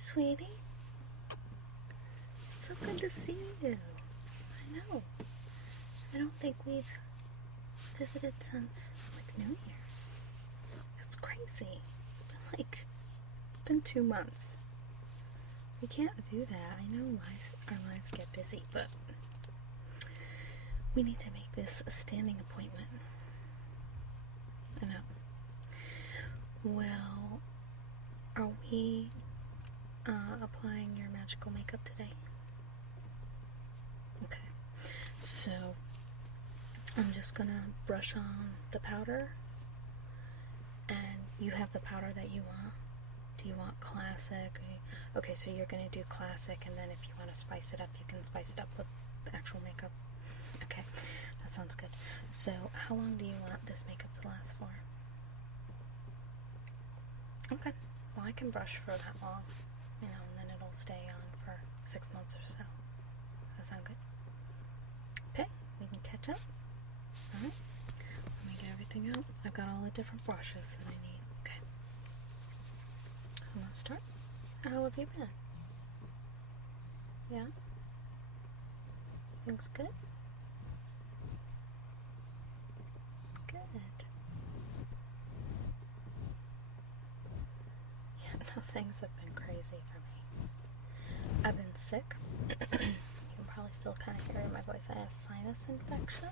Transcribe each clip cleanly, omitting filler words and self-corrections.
sweetie. It's so good to see you. I know. I don't think we've visited since, like, New Year's. That's crazy. It's been 2 months. We can't do that. I know our lives get busy, but we need to make this a standing appointment. I know. Well, are we applying your magical makeup today? Okay. So, I'm just gonna brush on the powder. And you have the powder that you want? Do you want classic? Okay, so you're gonna do classic, and then if you want to spice it up, you can spice it up with the actual makeup. Okay, that sounds good. So, how long do you want this makeup to last for? Okay, well, I can brush for that long, and then it'll stay on for 6 months or so. Does that sound good? Okay, we can catch up. Alright, let me get everything out. I've got all the different brushes that I need. Okay. I'm gonna start. How have you been? Yeah? Things good? Good. Yeah, no, things have been crazy for me. I've been sick. You can probably still kind of hear it in my voice. I have sinus infection.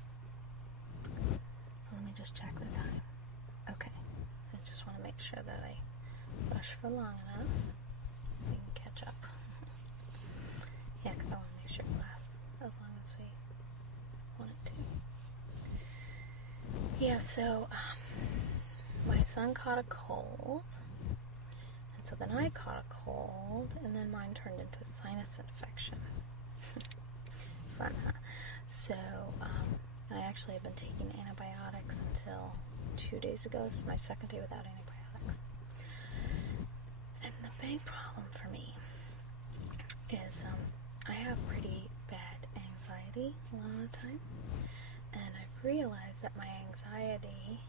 Let me just check the time. Okay. I just want to make sure that I brush for long enough. We can catch up. Yeah, because I want to make sure it lasts as long as we want it to. Yeah, so my son caught a cold, and so then I caught a cold, and then mine turned into a sinus infection. Fun, huh? So I actually have been taking antibiotics until 2 days ago. This is my second day without antibiotics. And the big problem for me is I have pretty bad anxiety a lot of the time, and I've realized that my anxiety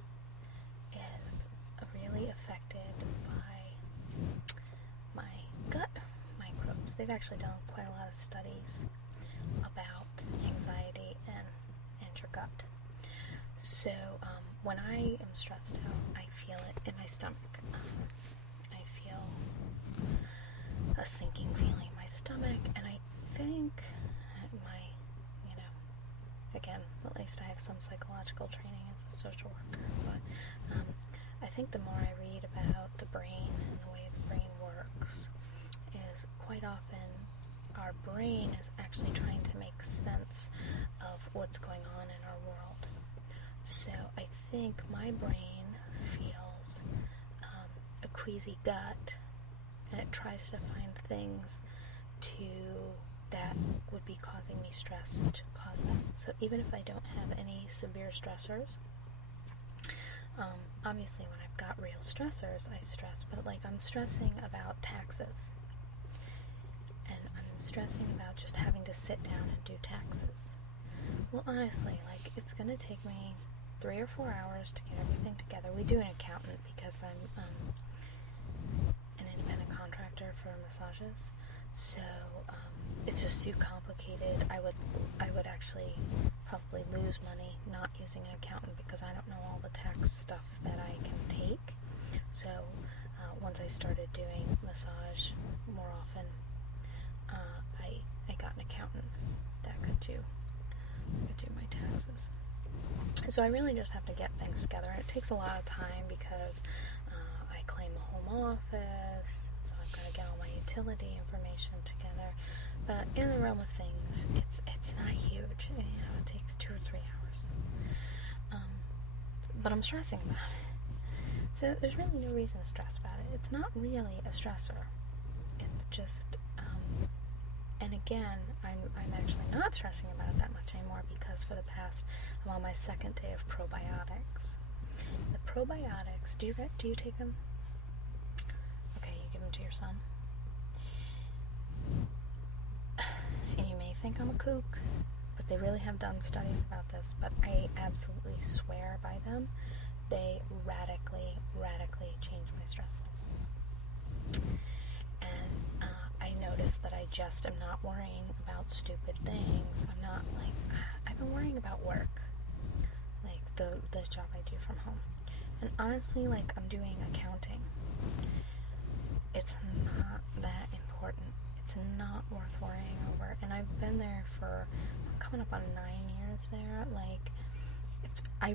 is really affected by my gut microbes. They've actually done quite a lot of studies about anxiety and your gut. So when I am stressed out, I feel it in my stomach. I feel a sinking feeling in my stomach, and I think again, at least I have some psychological training as a social worker, but I think the more I read about the brain and the way the brain works is quite often our brain is actually trying to make sense of what's going on in our world. So I think my brain feels a queasy gut, and it tries to find things that would be causing me stress to cause that. So even if I don't have any severe stressors, obviously when I've got real stressors, I stress, but I'm stressing about taxes. And I'm stressing about just having to sit down and do taxes. Well, honestly, it's going to take me 3 or 4 hours to get everything together. We do an accountant because I'm an independent contractor for massages. So it's just too complicated. I would actually probably lose money not using an accountant because I don't know all the tax stuff that I can take. So once I started doing massage more often, I got an accountant that could do my taxes. So I really just have to get things together, and it takes a lot of time because I claim a home office, so I've got to get all my utility information together. But in the realm of things, it's not huge. It takes 2 or 3 hours. But I'm stressing about it. So there's really no reason to stress about it. It's not really a stressor. It's just, and again, I'm actually not stressing about it that much anymore because for the past, I'm on my 2nd day of probiotics. The probiotics, do you take them? Okay, you give them to your son. And you may think I'm a kook, but they really have done studies about this, but I absolutely swear by them. They radically change my stress levels. And is that I just am not worrying about stupid things. I'm not like, I've been worrying about work, like the job I do from home. And honestly, like, I'm doing accounting. It's not that important. It's not worth worrying over. And I've been there for, I'm coming up on 9 years there. Like, I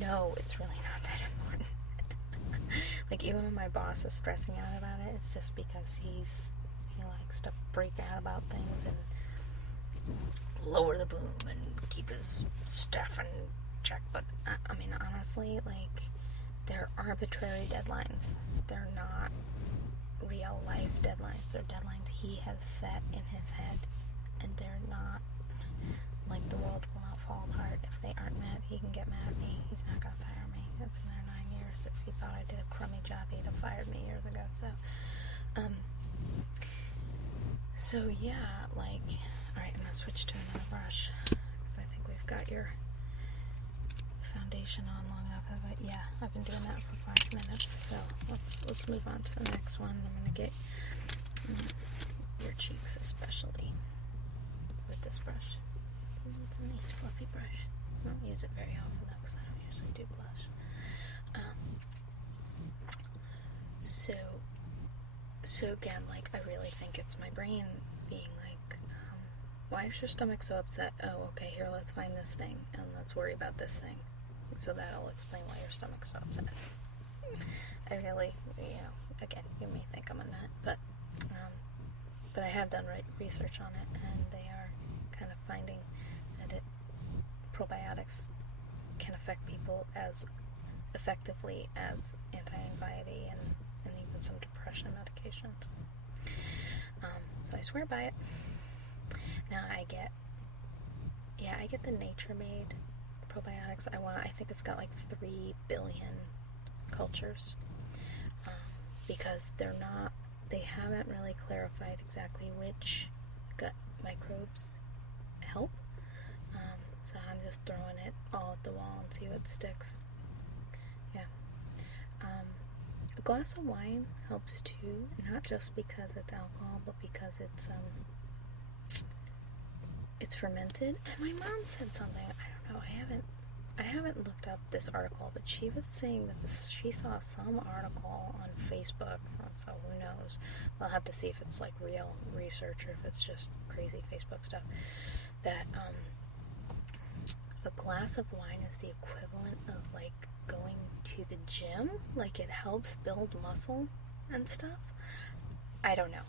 know it's really not that important. Like, even when my boss is stressing out about it, it's just because he likes to freak out about things and lower the boom and keep his stuff in check. But I mean, honestly, like, they're arbitrary deadlines. They're not real life deadlines. They're deadlines he has set in his head, and they're not like the world will not fall apart if they aren't met. He can get mad at me. He's not gonna fire me. I've been there 9 years. If he thought I did a crummy job, he'd have fired me years ago. So yeah, like, alright, I'm gonna switch to another brush because I think we've got your foundation on long enough of it. Yeah, I've been doing that for 5 minutes, so let's move on to the next one. I'm gonna get your cheeks especially with this brush. It's a nice fluffy brush. I don't use it very often though because I don't usually do blush. So again, like, I really think it's my brain being like, why is your stomach so upset? Oh, okay, here, let's find this thing and let's worry about this thing. So that'll explain why your stomach's so upset. I really, again, you may think I'm a nut, but I have done research on it, and they are kind of finding that probiotics can affect people as effectively as anti-anxiety and even some depression medications. So I swear by it. Now I get the Nature Made probiotics. I think it's got like 3 billion cultures, because they haven't really clarified exactly which gut microbes help. So I'm just throwing it all at the wall and see what sticks. Yeah. A glass of wine helps too, not just because it's alcohol, but because it's fermented. And my mom said something, I don't know, I haven't looked up this article, but she was saying that she saw some article on Facebook, so who knows. We'll have to see if it's like real research or if it's just crazy Facebook stuff, that a glass of wine is the equivalent of like going to the gym. Like, it helps build muscle and stuff. I don't know.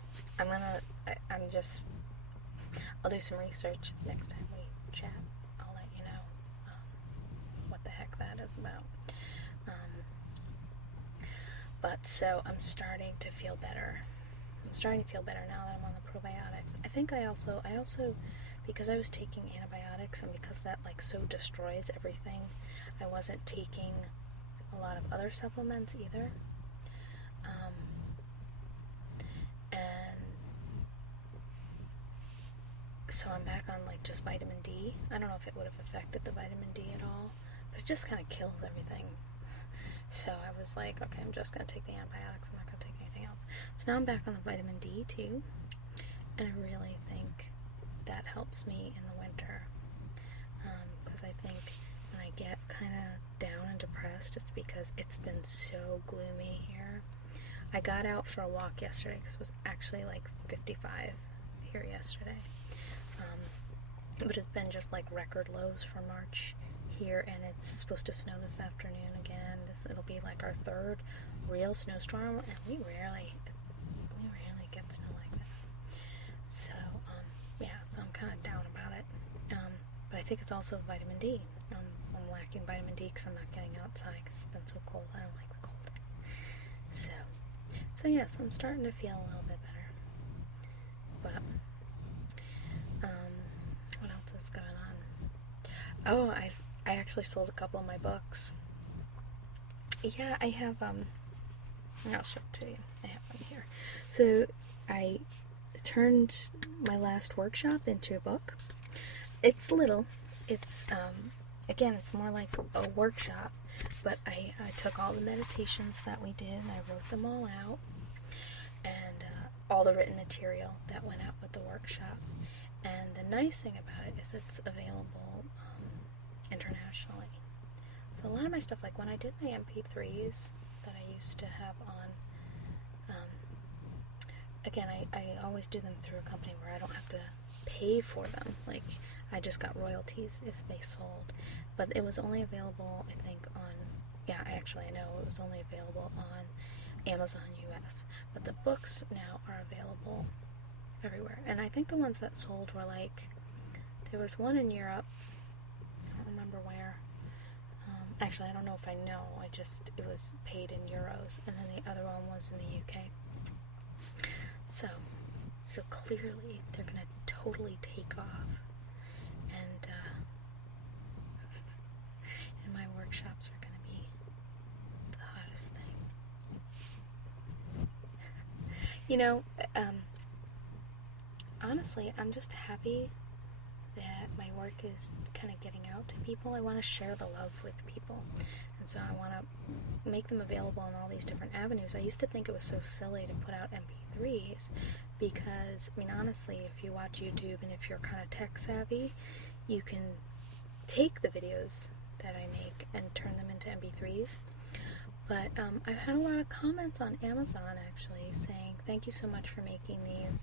I'll do some research next time we chat. I'll let you know what the heck that is about. But so I'm starting to feel better. I'm starting to feel better now that I'm on the probiotics. I think I also because I was taking antibiotics, and because that like so destroys everything, I wasn't taking a lot of other supplements either. And so I'm back on like just vitamin D. I don't know if it would have affected the vitamin D at all, but it just kind of kills everything. So I was like, okay, I'm just going to take the antibiotics. I'm not going to take anything else. So now I'm back on the vitamin D too, and I really think that helps me in the winter, because I think when I get kind of down and depressed, it's because it's been so gloomy here. I got out for a walk yesterday because it was actually like 55 here yesterday, but it's been just like record lows for March here, and it's supposed to snow this afternoon again. It'll be like our 3rd real snowstorm, and we rarely get snow like that. So so I'm kind of down about it. But I think it's also vitamin D. I'm lacking vitamin D because I'm not getting outside because it's been so cold. I don't like the cold. So yes, I'm starting to feel a little bit better. But what else is going on? Oh, I actually sold a couple of my books. Yeah, I have I'll show it to you. I have one here. So I turned my last workshop into a book. It's little. It's again, it's more like a workshop, but I took all the meditations that we did and I wrote them all out, and all all the written material that went out with the workshop. And the nice thing about it is it's available internationally. So a lot of my stuff, like when I did my MP3s that I used to have on, again, I always do them through a company where I don't have to pay for them. Like, I just got royalties if they sold. But it was only available, I think, on, I know it was only available on Amazon US. But the books now are available everywhere. And I think the ones that sold were like, there was one in Europe, I don't remember where. Actually, I don't know if I know, it was paid in euros. And then the other one was in the UK. So clearly they're going to totally take off. And my workshops are going to be the hottest thing. Honestly, I'm just happy that my work is kind of getting out to people. I want to share the love with people. And so I want to make them available in all these different avenues. I used to think it was so silly to put out MP3s because, honestly, if you watch YouTube and if you're kind of tech savvy, you can take the videos that I make and turn them into MP3s. But I've had a lot of comments on Amazon, actually, saying, thank you so much for making these.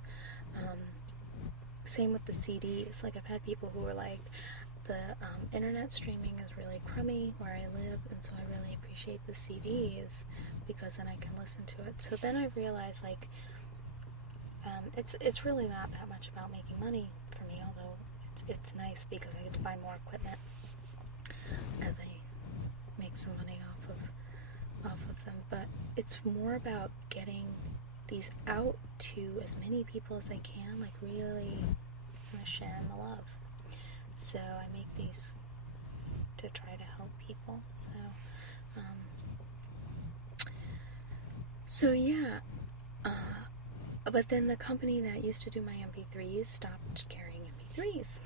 Same with the CDs. Like, I've had people who were like, the internet streaming is really crummy where I live, and so I really appreciate the CDs because then I can listen to it. So then I realized, like, it's really not that much about making money for me, although it's nice because I get to buy more equipment as I make some money off of them. But it's more about getting these out to as many people as I can, like really kind of sharing the love. So I make these to try to help people. But then the company that used to do my MP3s stopped carrying MP3s.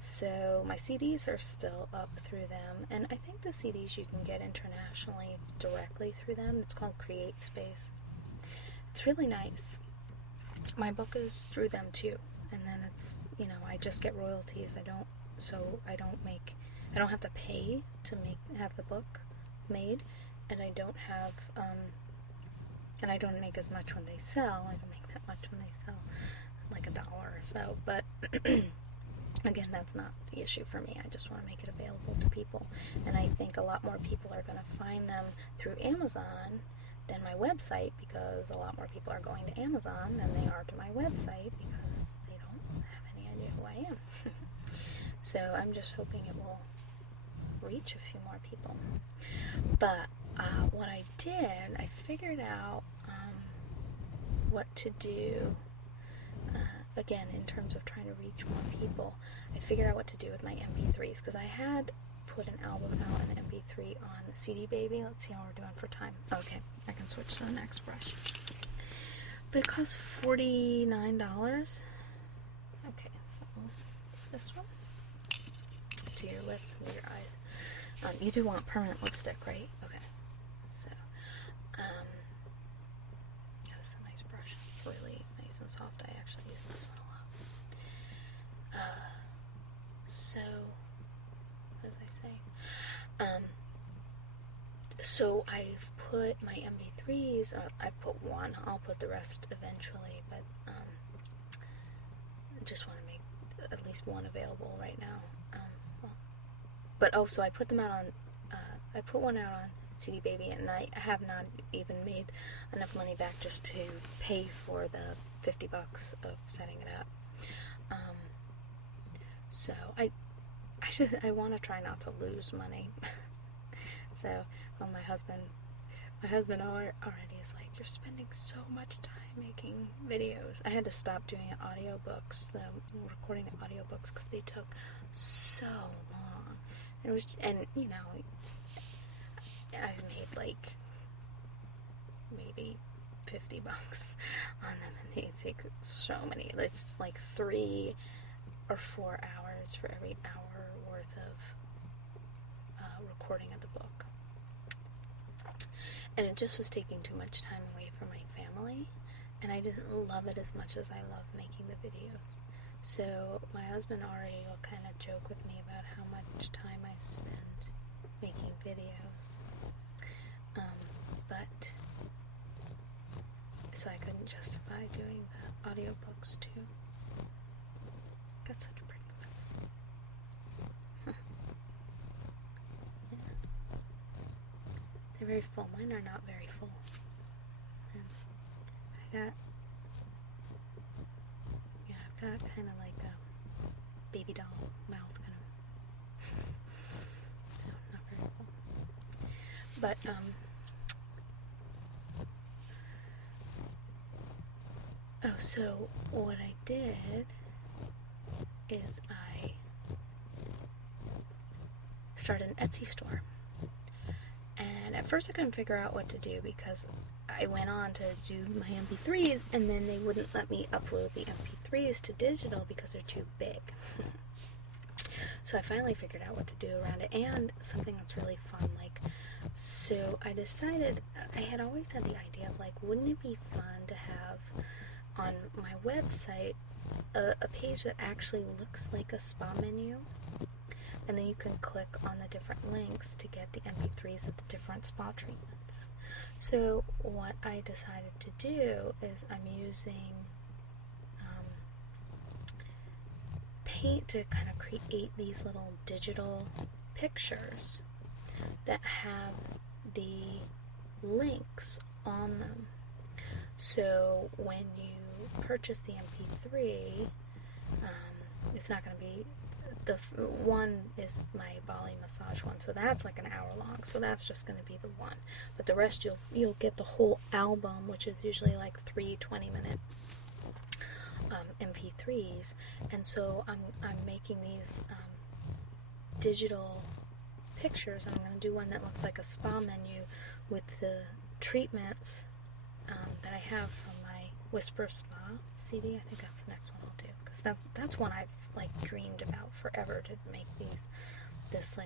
So my CDs are still up through them, and I think the CDs you can get internationally directly through them. It's called Create Space. It's really nice. My book is through them too, and then it's, I just get royalties. I don't have to pay to have the book made, and I don't have, and I don't make as much when they sell. I don't make that much when they sell, like $1 or so, but again, that's not the issue for me. I just want to make it available to people, and I think a lot more people are going to find them through Amazon than my website, because a lot more people are going to Amazon than they are to my website because they don't have any idea who I am. So I'm just hoping it will reach a few more people. But what I did, I figured out what to do, again, in terms of trying to reach more people. I figured out what to do with my MP3s, because I had put an album out in MP3 on CD Baby. Let's see how we're doing for time. Okay, I can switch to the next brush. But it costs $49. Okay, so it's this one. To your lips and your eyes. You do want permanent lipstick, right? Okay. So, this is a nice brush. It's really nice and soft. I actually use this one a lot. So, what was I saying? So I've put my MP3s, I put one, I'll put the rest eventually, but I just want to make at least one available right now. But so I put them out on, I put one out on CD Baby, and I have not even made enough money back just to pay for the $50 of setting it up. So I want to try not to lose money. So, well, my husband already is like, you're spending so much time making videos. I had to stop doing audiobooks, recording the audiobooks, because they took so long. It was, and I've made like maybe $50 on them, and they take so many. It's like 3 or 4 hours for every hour worth of recording of the book. And it just was taking too much time away from my family and I didn't love it as much as I love making the videos. So my husband already will kind of joke with me about how much time I spend making videos. But so I couldn't justify doing the audiobooks too. That's such a pretty place. Yeah. They're very full. Mine are not very full. I've got kind of like a baby doll mouth, kind of. No, not very full. But oh, so what I did is I started an Etsy store. And at first I couldn't figure out what to do because I went on to do my MP3s and then they wouldn't let me upload the MP3s to digital because they're too big. So I finally figured out what to do around it, and something that's really fun, so I decided, I had always had the idea of wouldn't it be fun to have on my website a page that actually looks like a spa menu, and then you can click on the different links to get the MP3s of the different spa treatments. So what I decided to do is I'm using Paint to kind of create these little digital pictures that have the links on them. So when you purchase the MP3, it's not going to be, the one is my Bali massage one, so that's like an hour long, so that's just going to be the one. But the rest you'll get the whole album, which is usually like 3 20-minute MP3s. And so I'm making these digital pictures, and I'm going to do one that looks like a spa menu with the treatments that I have from my Whisper Spa CD. I think that's the next one I'll do, because that's one I've dreamed about forever, to make this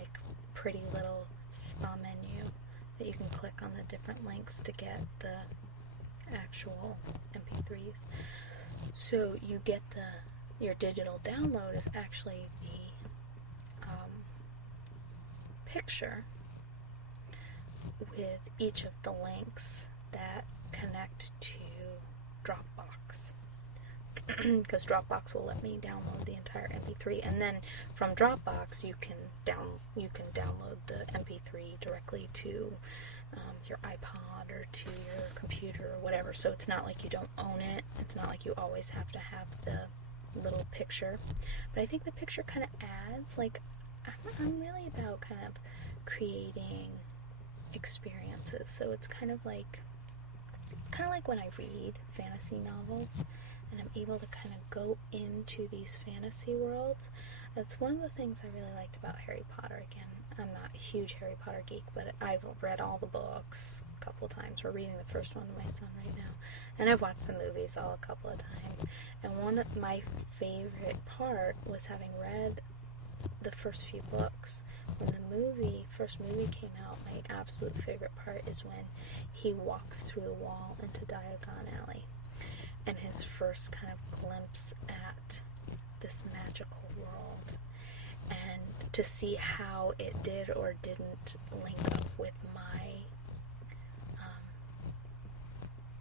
pretty little spa menu that you can click on the different links to get the actual MP3s. So you get your digital download is actually the picture with each of the links that connect to Dropbox, because Dropbox will let me download the entire MP3, and then from Dropbox you can download the MP3 directly to your iPod or to your computer or whatever. So it's not like you don't own it. It's not like you always have to have the little picture. But I think the picture kind of adds, I'm really about kind of creating experiences. So it's kind of like when I read fantasy novels and I'm able to kind of go into these fantasy worlds. That's one of the things I really liked about Harry Potter. Again, I'm not a huge Harry Potter geek, but I've read all the books a couple of times. We're reading the first one to my son right now. And I've watched the movies all a couple of times. And one of my favorite part was having read the first few books. When the first movie came out, my absolute favorite part is when he walks through the wall into Diagon Alley. And his first kind of glimpse at this magical world, and to see how it did or didn't link up with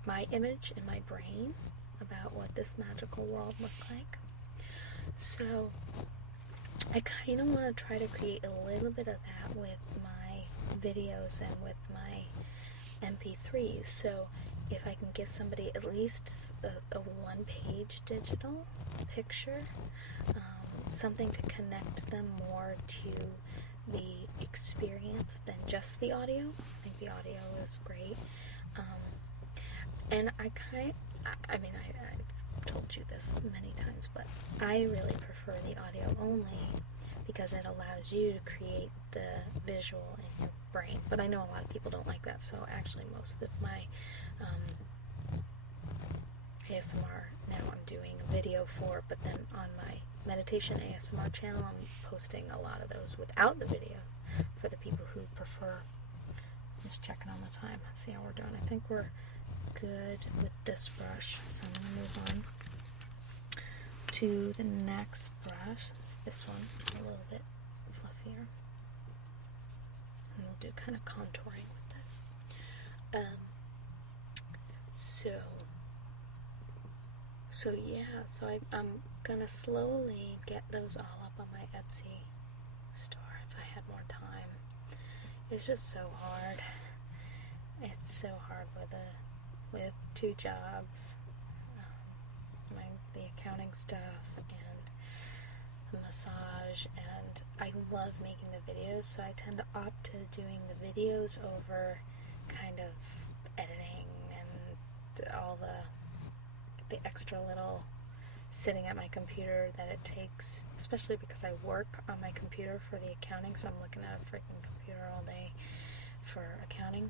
my image in my brain about what this magical world looked like. So I kind of want to try to create a little bit of that with my videos and with my MP3s. So if I can get somebody at least a one-page digital picture, something to connect them more to the experience than just the audio. I think the audio is great. And I've told you this many times, but I really prefer the audio only because it allows you to create the visual in your brain. But I know a lot of people don't like that, so actually most of my ASMR now I'm doing a video for, but then on my meditation ASMR channel I'm posting a lot of those without the video for the people who prefer. I'm just checking on the time. Let's see how we're doing. I think we're good with this brush, so I'm going to move on to the next brush. This one, a little bit fluffier. And we'll do kind of contouring with this. So I'm gonna slowly get those all up on my Etsy store if I had more time. It's just so hard. It's so hard with 2 jobs, the accounting stuff and the massage, and I love making the videos, so I tend to opt to doing the videos over kind of editing and all the extra little sitting at my computer that it takes, especially because I work on my computer for the accounting, so I'm looking at a freaking computer all day for accounting.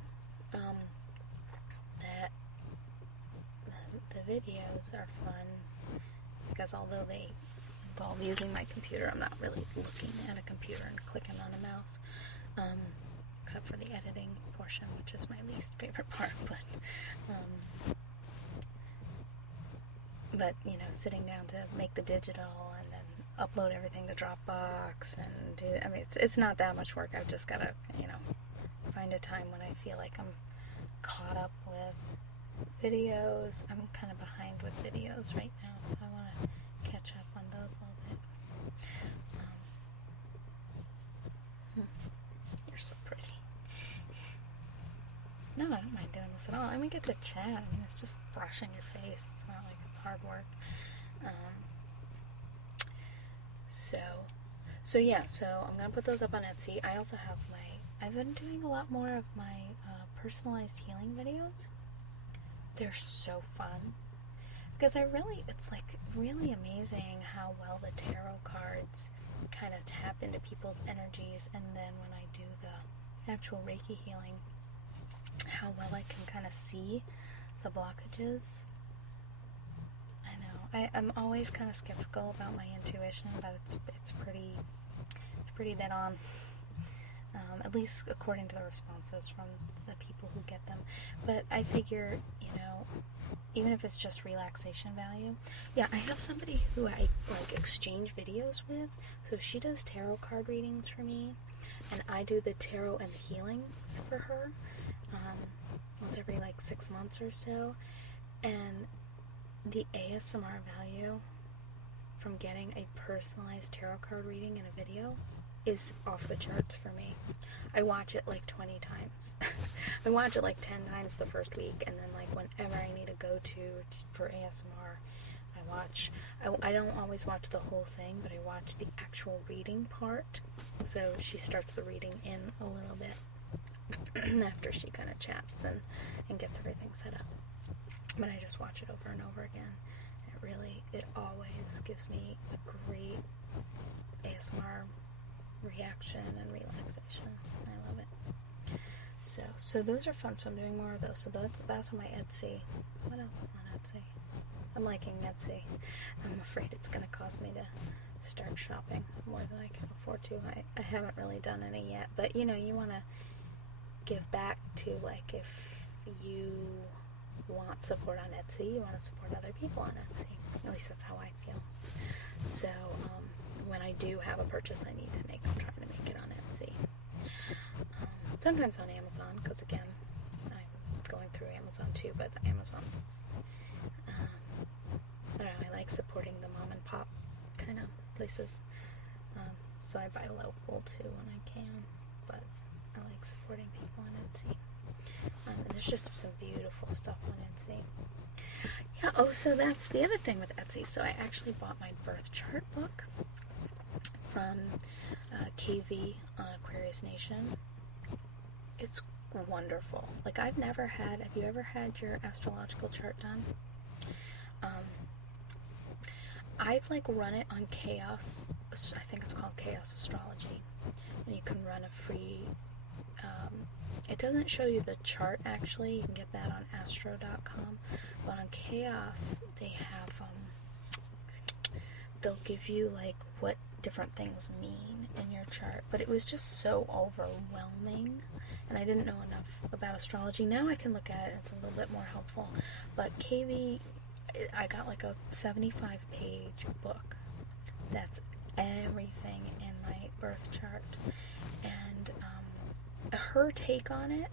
That the videos are fun because although they involve using my computer, I'm not really looking at a computer and clicking on a mouse, except for the editing portion, which is my least favorite part. But you know, sitting down to make the digital and then upload everything to Dropbox and do, I mean, it's not that much work. I've just got to, you know, find a time when I feel like I'm caught up with videos. I'm kind of behind with videos right now, so I want to catch up on those a little bit. You're so pretty. No, I don't mind doing this at all. I mean, we get to chat. I mean, it's just brushing your face. It's not like it's hard work. So I'm going to put those up on Etsy. I also have I've been doing a lot more of my personalized healing videos. They're so fun. Because it's like really amazing how well the tarot cards kind of tap into people's energies, and then when I do the actual Reiki healing, how well I can kind of see the blockages. I know. I'm always kind of skeptical about my intuition, but it's pretty dead on. At least according to the responses from the people who get them. But I figure, you know, even if it's just relaxation value. Yeah, I have somebody who I exchange videos with. So she does tarot card readings for me, and I do the tarot and healings for her. Once every 6 months or so, and the ASMR value from getting a personalized tarot card reading in a video is off the charts for me. I watch it 20 times. I watch it 10 times the first week, and then whenever I need to go to for ASMR, I don't always watch the whole thing, but I watch the actual reading part. So she starts the reading in a little bit after she kind of chats and gets everything set up. But I just watch it over and over again. It always gives me a great ASMR reaction and relaxation. I love it. So those are fun. So I'm doing more of those. So that's on my Etsy. What else is on Etsy? I'm liking Etsy. I'm afraid it's going to cause me to start shopping more than I can afford to. I haven't really done any yet. But you want to give back to, if you want support on Etsy, you want to support other people on Etsy. At least that's how I feel. So when I do have a purchase I need to make, I'm trying to make it on Etsy. Sometimes on Amazon, because again, I'm going through Amazon too, but Amazon's, I don't know, I like supporting the mom and pop kind of places. So I buy local too when I can, but I like supporting people on Etsy. And there's just some beautiful stuff on Etsy. Yeah, so that's the other thing with Etsy. So I actually bought my birth chart book from KV on Aquarius Nation. It's wonderful. Have you ever had your astrological chart done? I've run it on Chaos. I think it's called Chaos Astrology. And you can run a free, it doesn't show you the chart actually. You can get that on astro.com. But on Chaos, they have, they'll give you what different things mean in your chart, but it was just so overwhelming, and I didn't know enough about astrology. Now I can look at it, it's a little bit more helpful, but KV, I got like a 75-page book that's everything in my birth chart, and her take on it,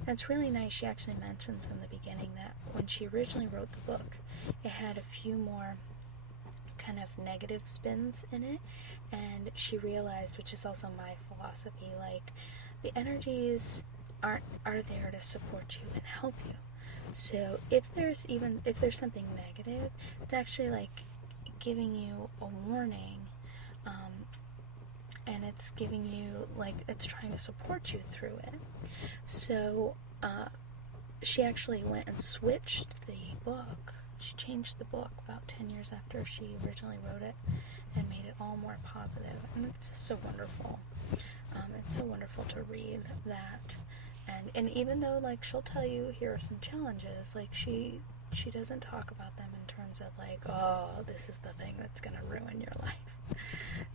and it's really nice. She actually mentions in the beginning that when she originally wrote the book, it had a few more kind of negative spins in it, and she realized, which is also my philosophy, like, the energies are there to support you and help you. So if there's something negative, it's actually like giving you a warning, and it's giving you, like, it's trying to support you through it. So she actually went and switched the book. She changed the book about 10 years after she originally wrote it and made it all more positive. And it's just so wonderful. It's so wonderful to read that. And even though, like, she'll tell you here are some challenges, like, she doesn't talk about them in terms of, like, oh, this is the thing that's going to ruin your life.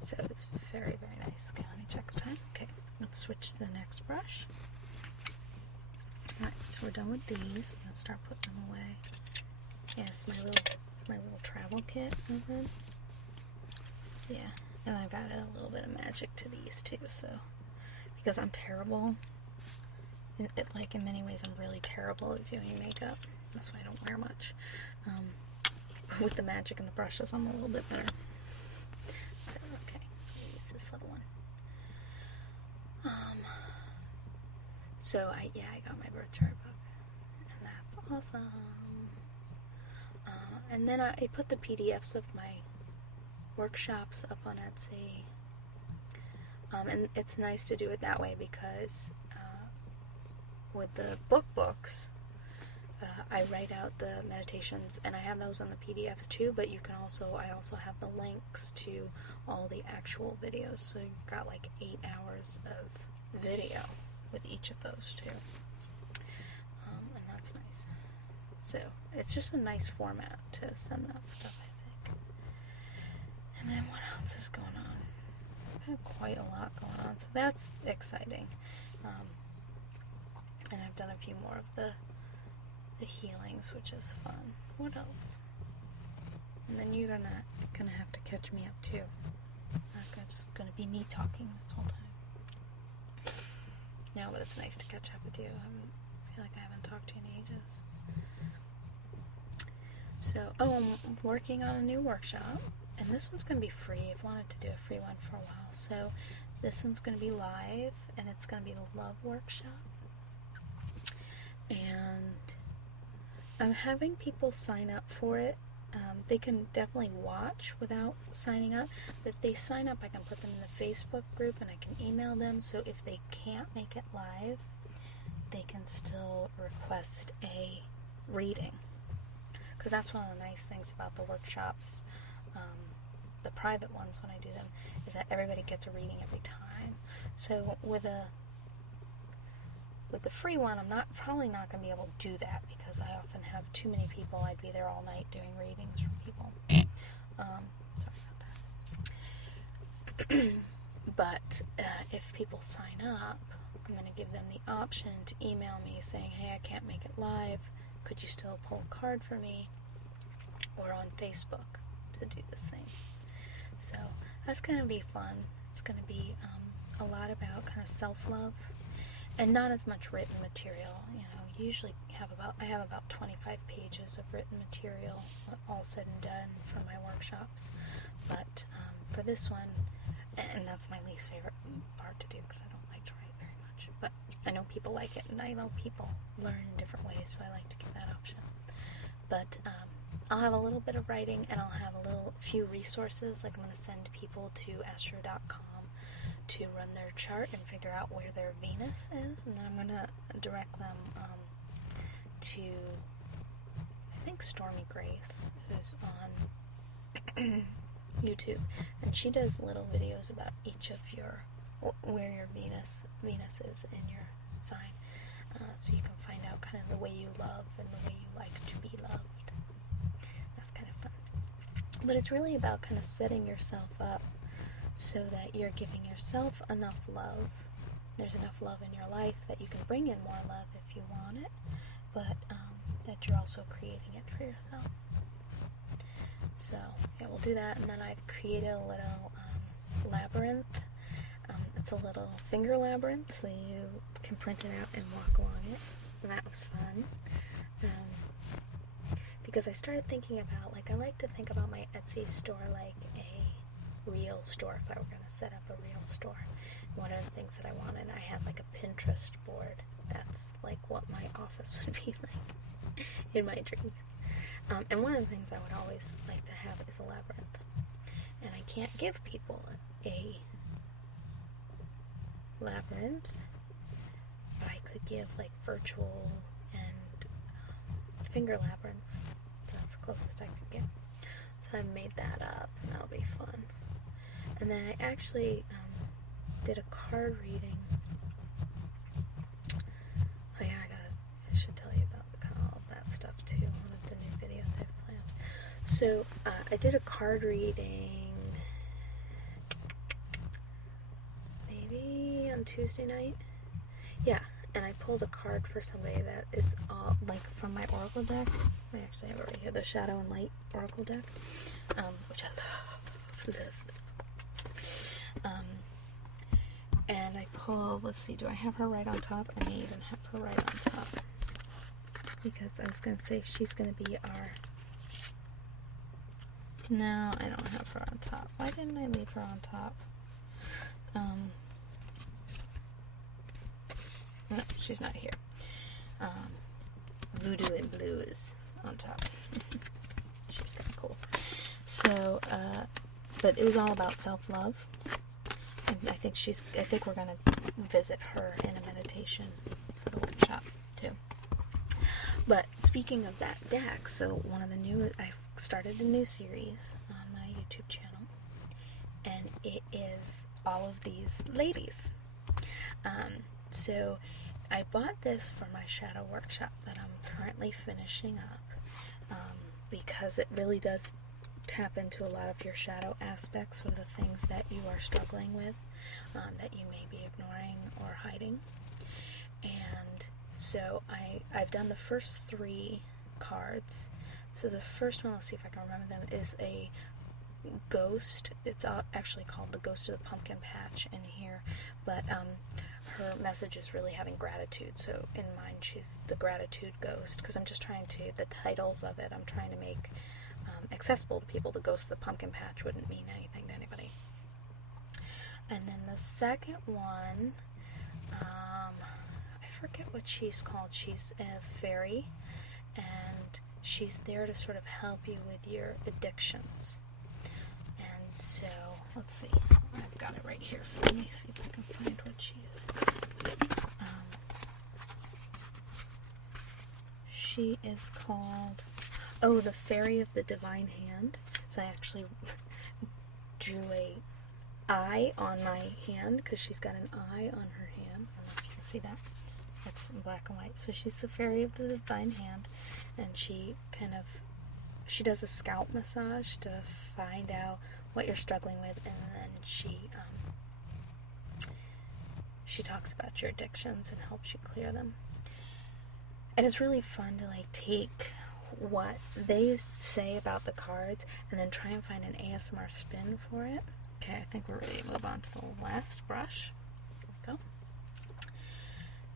So it's very, very nice. Okay, let me check the time. Okay, let's switch to the next brush. Alright, so we're done with these. I'm going to start putting them away. Yeah, it's my little travel kit. Yeah, and I've added a little bit of magic to these too, so, because I'm terrible, like, in many ways I'm really terrible at doing makeup. That's why I don't wear much. With the magic and the brushes, I'm a little bit better. So, okay, I'll use this little one. So I got my birth chart book, and that's awesome. And then I put the PDFs of my workshops up on Etsy. And it's nice to do it that way because with the books, I write out the meditations, and I have those on the PDFs too, but I also have the links to all the actual videos, so you've got like 8 hours of video with each of those too. And that's nice. So it's just a nice format to send that stuff, I think. And then what else is going on? I have quite a lot going on, so that's exciting. And I've done a few more of the healings, which is fun. What else? And then you're gonna have to catch me up too. It's gonna be me talking this whole time. No, but it's nice to catch up with you. I feel like I haven't talked to you in ages. So, I'm working on a new workshop, and this one's going to be free. I've wanted to do a free one for a while. So, this one's going to be live, and it's going to be the love workshop. And I'm having people sign up for it. They can definitely watch without signing up, but if they sign up, I can put them in the Facebook group, and I can email them. So, if they can't make it live, they can still request a reading. Because that's one of the nice things about the workshops, the private ones when I do them, is that everybody gets a reading every time. So with the free one, I'm probably not going to be able to do that because I often have too many people. I'd be there all night doing readings for people. Sorry about that. But if people sign up, I'm going to give them the option to email me saying, hey, I can't make it live. Could you still pull a card for me? Or on Facebook to do the same. So that's going to be fun. It's going to be a lot about kind of self-love and not as much written material. You know, usually I have about 25 pages of written material, all said and done, for my workshops. But for this one, and that's my least favorite part to do because I don't like to write very much. But I know people like it, and I know people learn in different ways, so I like to give that option. But I'll have a little bit of writing, and I'll have a few resources. Like, I'm going to send people to astro.com to run their chart and figure out where their Venus is, and then I'm going to direct them to, I think, Stormy Grace, who's on YouTube, and she does little videos about each of where your Venus is in your sign, so you can find out kind of the way you love and the way you like to be loved. That's kind of fun. But it's really about kind of setting yourself up so that you're giving yourself enough love. There's enough love in your life that you can bring in more love if you want it, but that you're also creating it for yourself. So yeah, we'll do that, and then I've created a little labyrinth. It's a little finger labyrinth, so you can print it out and walk along it, and that was fun. Because I started thinking about, like, I like to think about my Etsy store like a real store, if I were going to set up a real store. One of the things that I wanted, I had like a Pinterest board. That's like what my office would be like in my dreams. And one of the things I would always like to have is a labyrinth. And I can't give people a labyrinth, but I could give like virtual and finger labyrinths. So that's the closest I could get. So I made that up, and that'll be fun. And then I actually did a card reading. Oh yeah, I should tell you about all of that stuff too. One of the new videos I've planned. So I did a card reading maybe on Tuesday night. Yeah, and I pulled a card for somebody that is all like from my oracle deck. I actually have it right here, the Shadow and Light oracle deck, which I love. And I pulled, let's see, do I have her right on top? I may even have her right on top, because I was going to say she's going to be our, no, I don't have her on top. Why didn't I leave her on top? No, she's not here. Voodoo in Blue is on top. She's kind of cool. So, but it was all about self-love. And I think we're going to visit her in a meditation for the workshop too. But speaking of that deck, so I've started a new series on my YouTube channel, and it is all of these ladies. So I bought this for my shadow workshop that I'm currently finishing up, because it really does tap into a lot of your shadow aspects, or the things that you are struggling with, that you may be ignoring or hiding. And so I've done the first 3 cards. So the first one, let's see if I can remember them, is a ghost. It's actually called the Ghost of the Pumpkin Patch in here, but her message is really having gratitude. So in mine, she's the gratitude ghost, because I'm just trying to, the titles of it, I'm trying to make accessible to people. The Ghost of the Pumpkin Patch wouldn't mean anything to anybody. And then the second one, I forget what she's called. She's a fairy, and she's there to sort of help you with your addictions. And so, let's see, I've got it right here, so let me see if I can find what she is. She is called, the Fairy of the Divine Hand. So I actually drew a eye on my hand, because she's got an eye on her hand. I don't know if you can see that. It's in black and white. So she's the Fairy of the Divine Hand, and she does a scalp massage to find out what you're struggling with, and then she talks about your addictions and helps you clear them. And it's really fun to like take what they say about the cards and then try and find an ASMR spin for it. Okay, I think we're ready to move on to the last brush. Here we go.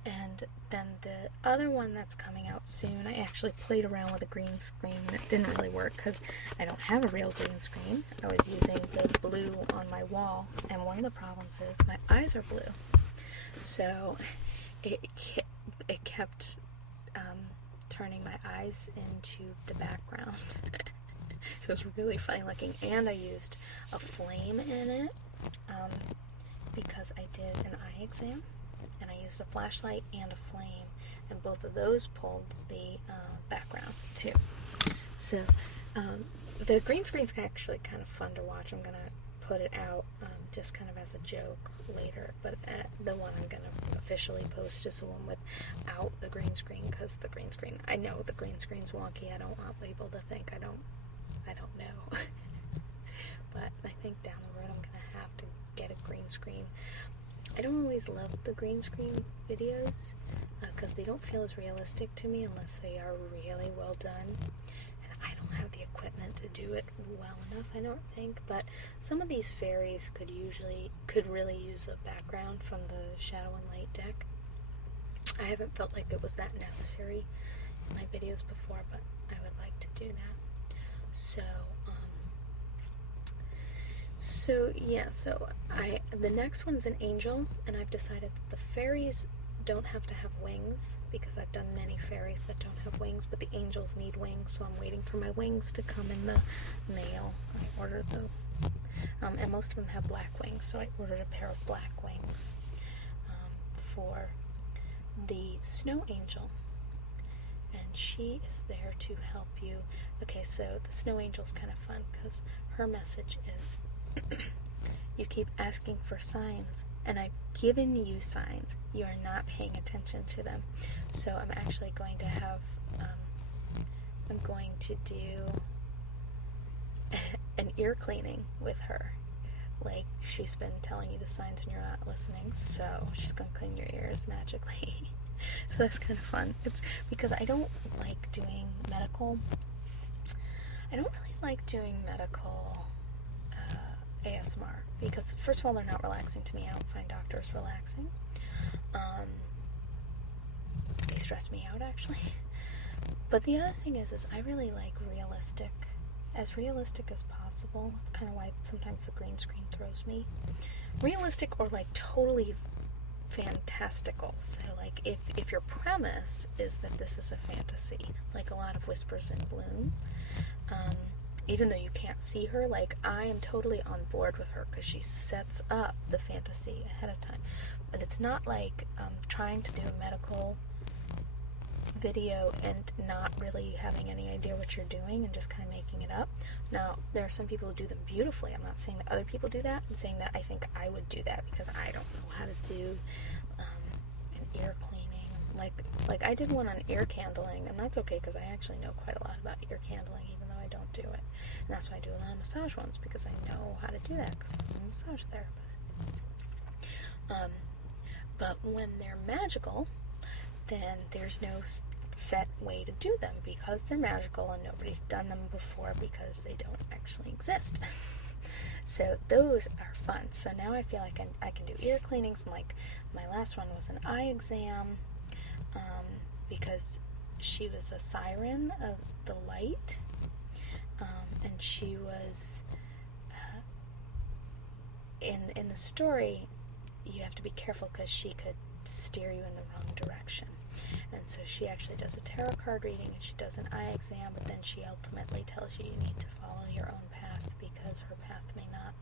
And then the other one that's coming out soon, I actually played around with a green screen, and it didn't really work because I don't have a real green screen. I was using the blue on my wall, and one of the problems is my eyes are blue. So it kept turning my eyes into the background. So it's really funny looking, and I used a flame in it because I did an eye exam, and I used a flashlight and a flame, and both of those pulled the background too. So the green screen's actually kind of fun to watch. I'm gonna put it out just kind of as a joke later, but the one I'm gonna officially post is the one without the green screen, because the green screen, I know the green screen's wonky. I don't want people to think I don't know. But I think down the road I'm gonna have to screen. I don't always love the green screen videos because they don't feel as realistic to me unless they are really well done. And I don't have the equipment to do it well enough, I don't think. But some of these fairies could really use a background from the Shadow and Light deck. I haven't felt like it was that necessary in my videos before, but I would like to do that. So the next one's an angel, and I've decided that the fairies don't have to have wings because I've done many fairies that don't have wings, but the angels need wings, so I'm waiting for my wings to come in the mail. I ordered them, and most of them have black wings, so I ordered a pair of black wings for the snow angel, and she is there to help you. Okay, so the snow angel's kind of fun because her message is you keep asking for signs, and I've given you signs. You are not paying attention to them. So I'm actually going to have, I'm going to do an ear cleaning with her. Like, she's been telling you the signs and you're not listening, so she's going to clean your ears magically. So that's kind of fun. It's because I don't like doing medical. I don't really like doing medical ASMR because, first of all, they're not relaxing to me. I don't find doctors relaxing. They stress me out, actually. But the other thing is I really like as realistic as possible. It's kind of why sometimes the green screen throws me. Realistic or like totally fantastical. So like if your premise is that this is a fantasy, like a lot of WhispersinBloom, even though you can't see her, like I am totally on board with her because she sets up the fantasy ahead of time. But it's not like trying to do a medical video and not really having any idea what you're doing and just kind of making it up. Now, there are some people who do them beautifully. I'm not saying that other people do that. I'm saying that I think I would do that because I don't know how to do an ear cleaning. Like I did one on ear candling, and that's okay because I actually know quite a lot about ear candling, even though I don't do it. And that's why I do a lot of massage ones, because I know how to do that because I'm a massage therapist. But when they're magical, then there's no set way to do them because they're magical and nobody's done them before because they don't actually exist. So those are fun. So now I feel like I can do ear cleanings, and like my last one was an eye exam because she was a siren of the light, and she was in the story. You have to be careful because she could steer you in the wrong direction. And so she actually does a tarot card reading and she does an eye exam, but then she ultimately tells you you need to follow your own path because her path may not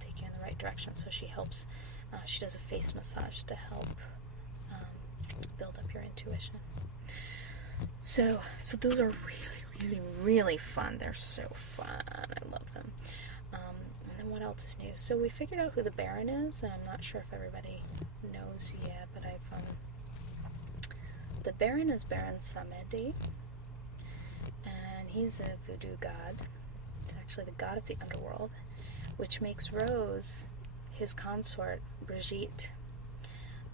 take you in the right direction. So she helps, she does a face massage to help build up your intuition. So those are really, really, really fun. They're so fun. I love them. And then what else is new? So we figured out who the Baron is, and I'm not sure if everybody knows yet, but the Baron is Baron Samedi, and he's a voodoo god. He's actually the god of the underworld, which makes Rose his consort, Brigitte.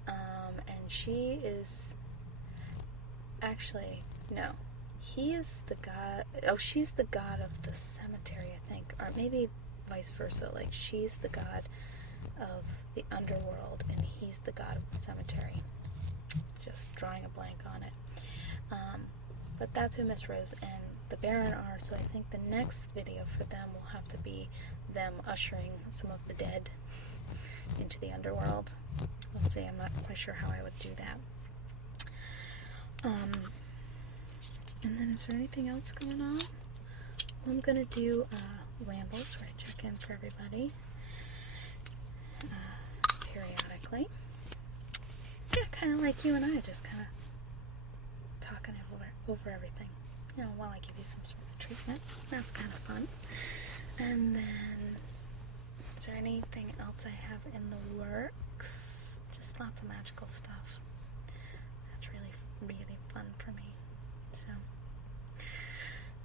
And she is actually, no, he is the god, she's the god of the cemetery, I think, or maybe vice versa, like she's the god of the underworld and he's the god of the cemetery. Just drawing a blank on it. But that's who Miss Rose and the Baron are, so I think the next video for them will have to be them ushering some of the dead into the underworld. We'll see, I'm not quite sure how I would do that. And then is there anything else going on? Well, I'm going to do rambles where I check in for everybody periodically. Yeah, kind of like you and I, just kind of talking over everything, you know, while I give you some sort of treatment. That's kind of fun. And then, is there anything else I have in the works? Just lots of magical stuff. That's really, really fun for me. So,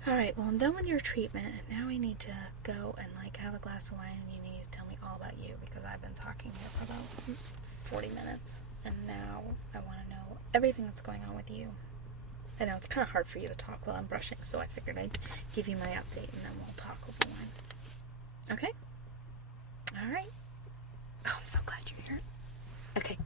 alright, well, I'm done with your treatment, and now I need to go and, like, have a glass of wine, and you need to tell me all about you because I've been talking here for about 40 minutes, and now I want to know everything that's going on with you. I know it's kind of hard for you to talk while I'm brushing, so I figured I'd give you my update and then we'll talk over one. Okay? Alright. Oh, I'm so glad you're here. Okay.